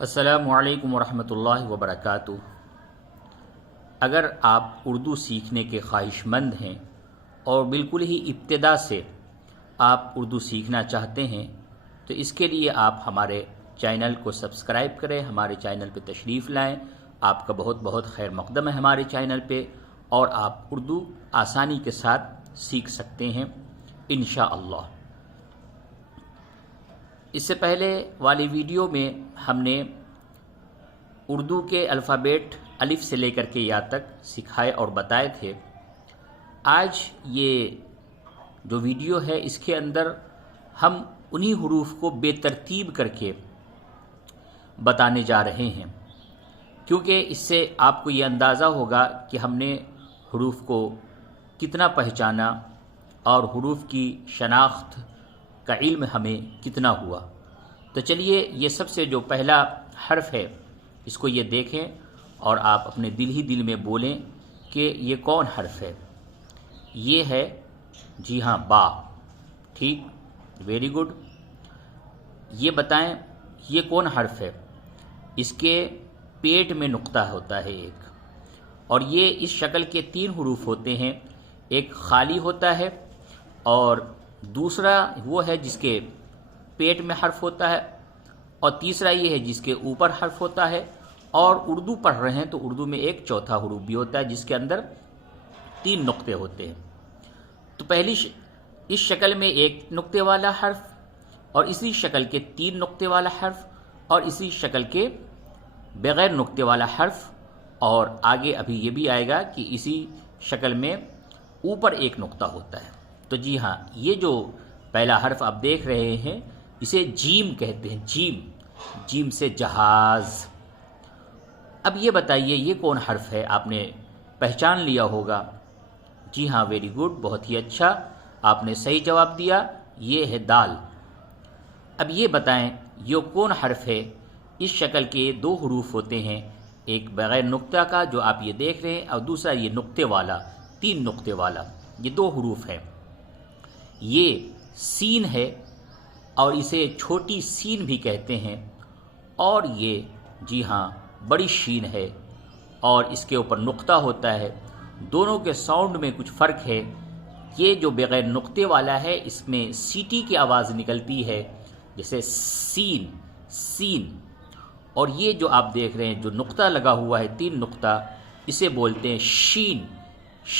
السلام علیکم ورحمۃ اللہ وبرکاتہ۔ اگر آپ اردو سیکھنے کے خواہش مند ہیں اور بالکل ہی ابتدا سے آپ اردو سیکھنا چاہتے ہیں تو اس کے لیے آپ ہمارے چینل کو سبسکرائب کریں، ہمارے چینل پہ تشریف لائیں۔ آپ کا بہت بہت خیر مقدم ہے ہمارے چینل پہ، اور آپ اردو آسانی کے ساتھ سیکھ سکتے ہیں انشاءاللہ۔ اس سے پہلے والی ویڈیو میں ہم نے اردو کے الفابیٹ الف سے لے کر کے یا تک سکھائے اور بتائے تھے۔ آج یہ جو ویڈیو ہے اس کے اندر ہم انہی حروف کو بے ترتیب کر کے بتانے جا رہے ہیں، کیونکہ اس سے آپ کو یہ اندازہ ہوگا کہ ہم نے حروف کو کتنا پہچانا اور حروف کی شناخت کا علم ہمیں کتنا ہوا۔ تو چلیے یہ سب سے جو پہلا حرف ہے اس کو یہ دیکھیں اور آپ اپنے دل ہی دل میں بولیں کہ یہ کون حرف ہے۔ یہ ہے جی ہاں با۔ ٹھیک، ویری گڈ۔ یہ بتائیں یہ کون حرف ہے؟ اس کے پیٹ میں نقطہ ہوتا ہے ایک، اور یہ اس شکل کے 3 حروف ہوتے ہیں۔ ایک خالی ہوتا ہے اور دوسرا وہ ہے جس کے پیٹ میں حرف ہوتا ہے، اور تیسرا یہ ہے جس کے اوپر حرف ہوتا ہے، اور اردو پڑھ رہے ہیں تو اردو میں ایک چوتھا حروف بھی ہوتا ہے جس کے اندر 3 نقطے ہوتے ہیں۔ تو پہلی اس شکل میں ایک نقطے والا حرف، اور اسی شکل کے 3 نقطے والا حرف، اور اسی شکل کے بغیر نقطے والا حرف، اور آگے ابھی یہ بھی آئے گا کہ اسی شکل میں اوپر ایک نقطہ ہوتا ہے۔ تو جی ہاں، یہ جو پہلا حرف آپ دیکھ رہے ہیں اسے جیم کہتے ہیں۔ جیم، جیم سے جہاز۔ اب یہ بتائیے یہ کون حرف ہے؟ آپ نے پہچان لیا ہوگا۔ جی ہاں، ویری گڈ، بہت ہی اچھا، آپ نے صحیح جواب دیا، یہ ہے دال۔ اب یہ بتائیں یہ کون حرف ہے؟ اس شکل کے 2 حروف ہوتے ہیں، ایک بغیر نقطہ کا جو آپ یہ دیکھ رہے ہیں، اور دوسرا یہ نقطے والا، 3 نقطے والا۔ یہ 2 حروف ہیں۔ یہ سین ہے، اور اسے چھوٹی سین بھی کہتے ہیں، اور یہ جی ہاں بڑی شین ہے، اور اس کے اوپر نقطہ ہوتا ہے۔ دونوں کے ساؤنڈ میں کچھ فرق ہے۔ یہ جو بغیر نقطے والا ہے اس میں سیٹی کی آواز نکلتی ہے، جیسے سین، سین، اور یہ جو آپ دیکھ رہے ہیں جو نقطہ لگا ہوا ہے 3 نقطہ، اسے بولتے ہیں شین،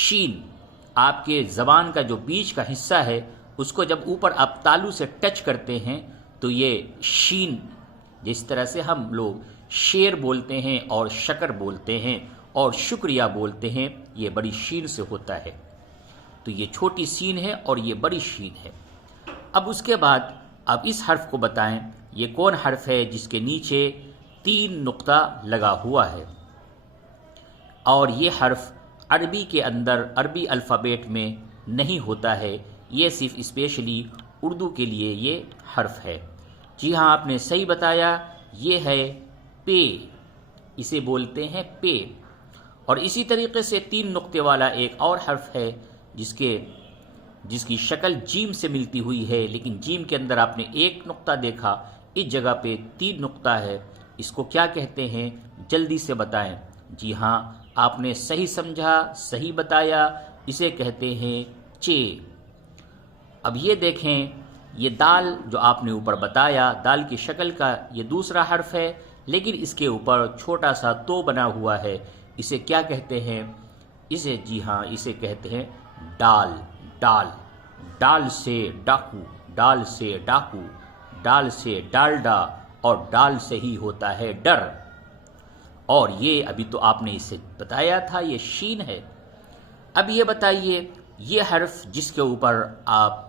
شین۔ آپ کے زبان کا جو بیچ کا حصہ ہے اس کو جب اوپر آپ تالو سے ٹچ کرتے ہیں تو یہ شین، جس طرح سے ہم لوگ شیر بولتے ہیں اور شکر بولتے ہیں اور شکریہ بولتے ہیں، یہ بڑی شین سے ہوتا ہے۔ تو یہ چھوٹی سین ہے اور یہ بڑی شین ہے۔ اب اس کے بعد آپ اس حرف کو بتائیں یہ کون حرف ہے جس کے نیچے 3 نقطہ لگا ہوا ہے، اور یہ حرف عربی کے اندر عربی الفابیٹ میں نہیں ہوتا ہے، یہ صرف اسپیشلی اردو کے لیے یہ حرف ہے۔ جی ہاں، آپ نے صحیح بتایا، یہ ہے پے، اسے بولتے ہیں پے۔ اور اسی طریقے سے 3 نقطے والا ایک اور حرف ہے جس کی شکل جیم سے ملتی ہوئی ہے، لیکن جیم کے اندر آپ نے 1 نقطہ دیکھا، اس جگہ پہ 3 نقطہ ہے۔ اس کو کیا کہتے ہیں؟ جلدی سے بتائیں۔ جی ہاں، آپ نے صحیح سمجھا، صحیح بتایا، اسے کہتے ہیں چے۔ اب یہ دیکھیں، یہ دال جو آپ نے اوپر بتایا، دال کی شکل کا یہ دوسرا حرف ہے، لیکن اس کے اوپر چھوٹا سا تو بنا ہوا ہے، اسے کیا کہتے ہیں؟ اسے جی ہاں اسے کہتے ہیں ڈال، ڈال۔ ڈال سے ڈاکو، ڈال سے ڈاکو، ڈال سے ڈالڈا، اور ڈال سے ہی ہوتا ہے ڈر۔ اور یہ ابھی تو آپ نے اسے بتایا تھا، یہ شین ہے۔ اب یہ بتائیے یہ حرف جس کے اوپر آپ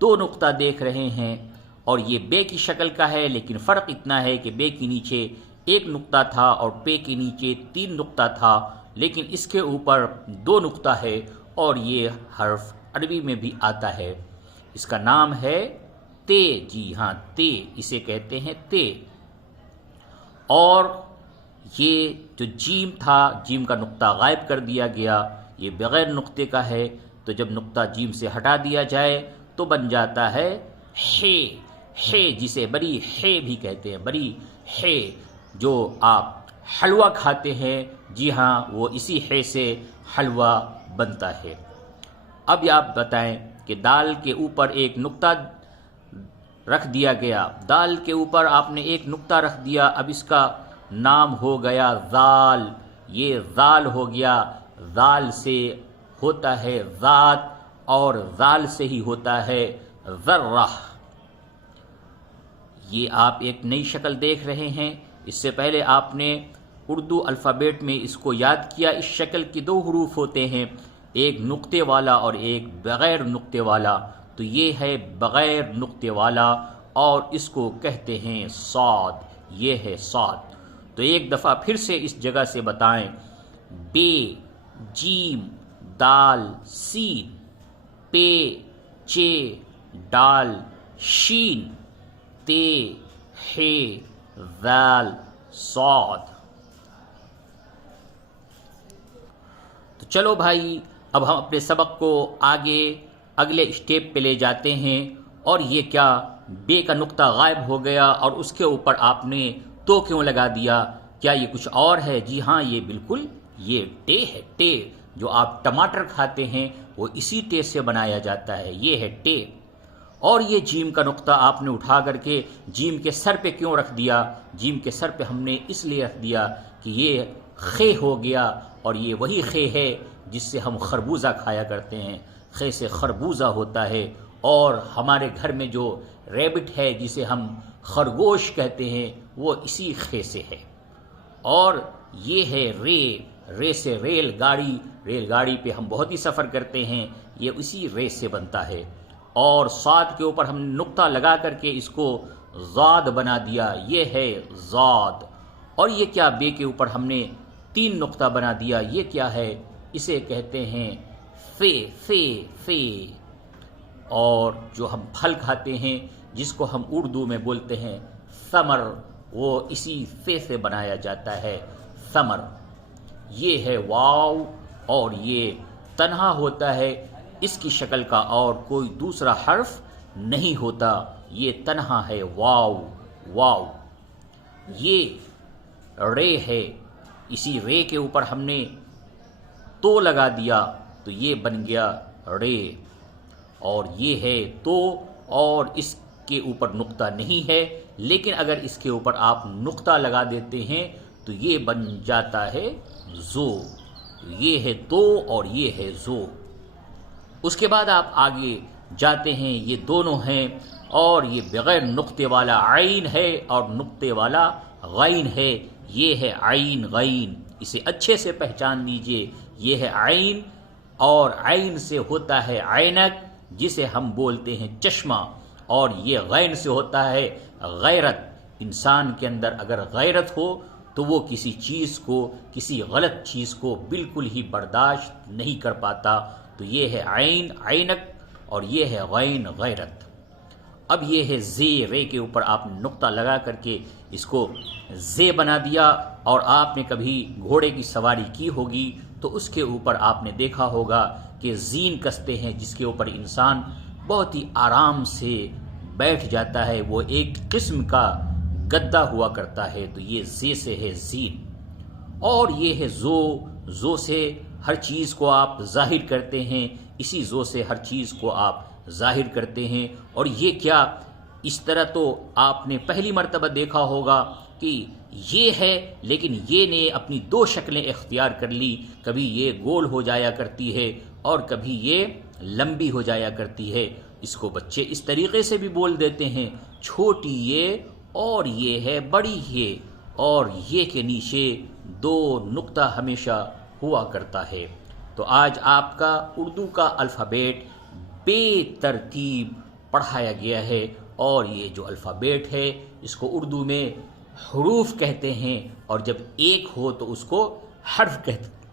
2 نقطہ دیکھ رہے ہیں، اور یہ بے کی شکل کا ہے، لیکن فرق اتنا ہے کہ بے کے نیچے 1 نقطہ تھا اور پے کے نیچے 3 نقطہ تھا، لیکن اس کے اوپر 2 نقطہ ہے، اور یہ حرف عربی میں بھی آتا ہے۔ اس کا نام ہے تے۔ جی ہاں، تے، اسے کہتے ہیں تے۔ اور یہ جو جیم تھا، جیم کا نقطہ غائب کر دیا گیا، یہ بغیر نقطے کا ہے، تو جب نقطہ جیم سے ہٹا دیا جائے تو بن جاتا ہے ہے، ہے، جسے بڑی ہے بھی کہتے ہیں، بڑی ہے۔ جو آپ حلوہ کھاتے ہیں، جی ہاں وہ اسی ہے سے حلوہ بنتا ہے۔ اب یہ آپ بتائیں کہ دال کے اوپر ایک نقطہ رکھ دیا گیا، دال کے اوپر آپ نے ایک نقطہ رکھ دیا، اب اس کا نام ہو گیا ذال، یہ ذال ہو گیا، ذال سے ہوتا ہے ذات اور ذال سے ہی ہوتا ہے ذرہ۔ یہ آپ ایک نئی شکل دیکھ رہے ہیں، اس سے پہلے آپ نے اردو الفابیٹ میں اس کو یاد کیا۔ اس شکل کے دو حروف ہوتے ہیں، ایک نقطے والا اور ایک بغیر نقطے والا، تو یہ ہے بغیر نقطے والا اور اس کو کہتے ہیں صاد، یہ ہے صاد۔ تو ایک دفعہ پھر سے اس جگہ سے بتائیں، بے، جیم، دال، سین، پے، چے، ڈال، شین، تے، ہے، ذال، صاد۔ تو چلو بھائی، اب ہم اپنے سبق کو آگے اگلے اسٹیپ پہ لے جاتے ہیں۔ اور یہ کیا، بے کا نقطہ غائب ہو گیا اور اس کے اوپر آپ نے تو کیوں لگا دیا؟ کیا یہ کچھ اور ہے؟ جی ہاں، یہ بالکل یہ ٹے ہے، ٹے جو آپ ٹماٹر کھاتے ہیں وہ اسی ٹے سے بنایا جاتا ہے، یہ ہے ٹے۔ اور یہ جیم کا نقطہ آپ نے اٹھا کر کے جیم کے سر پہ کیوں رکھ دیا؟ جیم کے سر پہ ہم نے اس لیے رکھ دیا کہ یہ خے ہو گیا، اور یہ وہی خے ہے جس سے ہم خربوزہ کھایا کرتے ہیں، خے سے خربوزہ ہوتا ہے۔ اور ہمارے گھر میں جو ریبٹ ہے جسے ہم خرگوش کہتے ہیں وہ اسی خے سے ہے۔ اور یہ ہے رے، رے سے ریل گاڑی، ریل گاڑی پہ ہم بہت ہی سفر کرتے ہیں، یہ اسی رے سے بنتا ہے۔ اور صاد کے اوپر ہم نے نقطہ لگا کر کے اس کو زاد بنا دیا، یہ ہے زاد۔ اور یہ کیا، بے کے اوپر ہم نے 3 نقطہ بنا دیا، یہ کیا ہے؟ اسے کہتے ہیں فے، فے، فے۔ اور جو ہم پھل کھاتے ہیں جس کو ہم اردو میں بولتے ہیں ثمر، وہ اسی فے سے بنایا جاتا ہے، ثمر۔ یہ ہے واو، اور یہ تنہا ہوتا ہے، اس کی شکل کا اور کوئی دوسرا حرف نہیں ہوتا، یہ تنہا ہے، واو، واو۔ یہ رے ہے، اسی رے کے اوپر ہم نے تو لگا دیا تو یہ بن گیا رے۔ اور یہ ہے تو، اور اس کے اوپر نقطہ نہیں ہے، لیکن اگر اس کے اوپر آپ نقطہ لگا دیتے ہیں تو یہ بن جاتا ہے زو۔ یہ ہے تو اور یہ ہے زو۔ اس کے بعد آپ آگے جاتے ہیں، یہ دونوں ہیں، اور یہ بغیر نقطے والا عین ہے اور نقطے والا غین ہے، یہ ہے عین غین۔ اسے اچھے سے پہچان لیجئے، یہ ہے عین، اور عین سے ہوتا ہے عینک جسے ہم بولتے ہیں چشمہ، اور یہ غین سے ہوتا ہے غیرت۔ انسان کے اندر اگر غیرت ہو تو وہ کسی چیز کو، کسی غلط چیز کو بالکل ہی برداشت نہیں کر پاتا۔ تو یہ ہے عین عینک، اور یہ ہے غین غیرت۔ اب یہ ہے زے، رے کے اوپر آپ نے نقطہ لگا کر کے اس کو زے بنا دیا۔ اور آپ نے کبھی گھوڑے کی سواری کی ہوگی تو اس کے اوپر آپ نے دیکھا ہوگا کہ زین کستے ہیں جس کے اوپر انسان بہت ہی آرام سے بیٹھ جاتا ہے، وہ ایک قسم کا گدا ہوا کرتا ہے، تو یہ زے سے ہے زین۔ اور یہ ہے زو، زو سے ہر چیز کو آپ ظاہر کرتے ہیں، اسی زو سے ہر چیز کو آپ ظاہر کرتے ہیں۔ اور یہ کیا، اس طرح تو آپ نے پہلی مرتبہ دیکھا ہوگا کہ یہ ہے، لیکن یہ نے اپنی 2 شکلیں اختیار کر لی، کبھی یہ گول ہو جایا کرتی ہے اور کبھی یہ لمبی ہو جایا کرتی ہے۔ اس کو بچے اس طریقے سے بھی بول دیتے ہیں، چھوٹی یہ اور یہ ہے بڑی یہ، اور یہ کے نیچے 2 نقطہ ہمیشہ ہوا کرتا ہے۔ تو آج آپ کا اردو کا الفابیٹ بے ترتیب پڑھایا گیا ہے، اور یہ جو الفابیٹ ہے اس کو اردو میں حروف کہتے ہیں، اور جب ایک ہو تو اس کو حرف کہتے ہیں۔